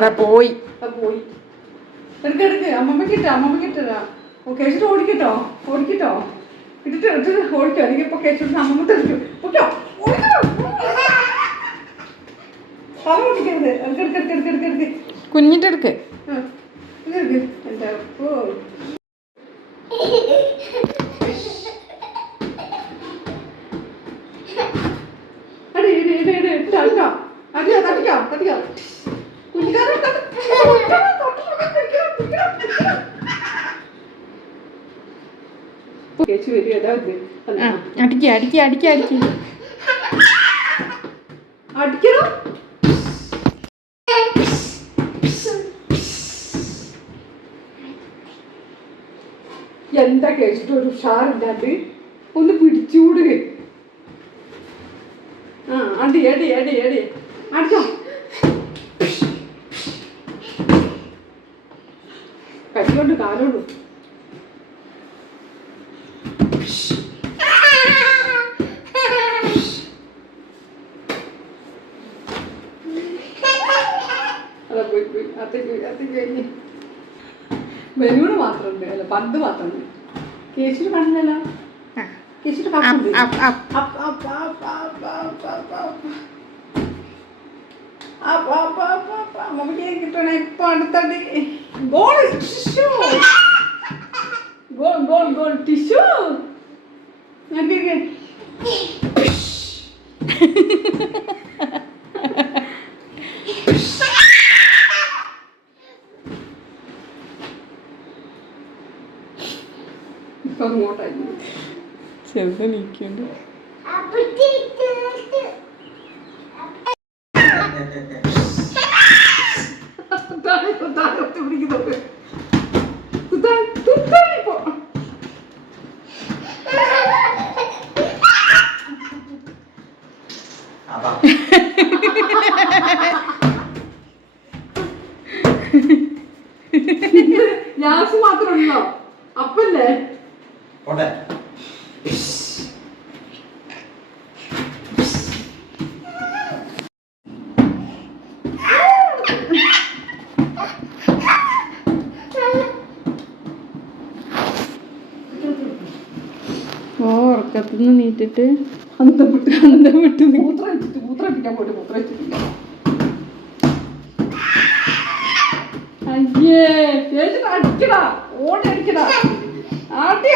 അതാ പോയി പോയി. എടുക്ക് അമ്മമ്മക്കിട്ടാ കേസിട്ട് ഓടിക്കട്ടോ ഇട്ടിട്ട് ഓടിക്കോ. അല്ലെങ്കിൽ ഇപ്പൊ കേസിട്ട് അമ്മമ്മ തെറിക്കും. ഓടിക്കോ ഓടിക്കരുത്. എടുക്ക് കുഞ്ഞിട്ടെടുക്ക്. എൻ്റെ അപ്പോ തട്ടിക്കോ കുഞ്ഞിക്കാരൻ കേച്ചു വരും. ഏതാ അടിക്കണോ? എന്താ കേട്ടിട്ട് ഒരു ഉഷാറില്ലാണ്ട് ഒന്ന് പിടിച്ചൂട്. അടി അടിച്ചോ. കൈകൊണ്ട് കാലോണ്ടു. അതാ പോയി അത്തേക്ക് കഴിഞ്ഞ് ബലൂണ് മാത്രമുണ്ട്. അല്ല പന്ത് മാത്രമുണ്ട്. കേച്ചിട്ട് കണ്ടില്ലല്ലോ. കേച്ചിട്ട് മമ്മിക്ക് കിട്ടണേ. ഇപ്പൊ അടുത്തടി ഗോൾ ടിഷ്യൂ ഇപ്പൊ അങ്ങോട്ടായി ചെറുത് നീക്കുണ്ട്. പിടിക്കുന്നുണ്ട്. ഗ്യാസ് മാത്രമുണ്ടോ? അപ്പല്ലേ ഉറക്കത്തുനിന്ന് നീറ്റിട്ട് അന്തം വിട്ട് മൂത്രയിപ്പിക്കാൻ പോയിട്ട് മൂത്രയിപ്പിക്കില്ല. അയ്യേ ചേച്ചി അടിക്കടാ. ഓടിയടിക്കടാ. ആട്ടി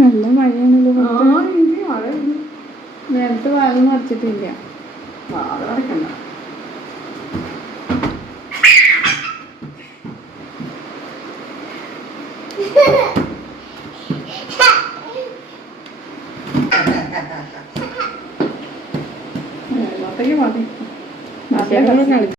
നല്ല മഴയാണല്ലോ. മഴ നേരത്തെ വാങ്ങി മറിച്ചിട്ടില്ല. അടക്കണ്ട. മതി. കളി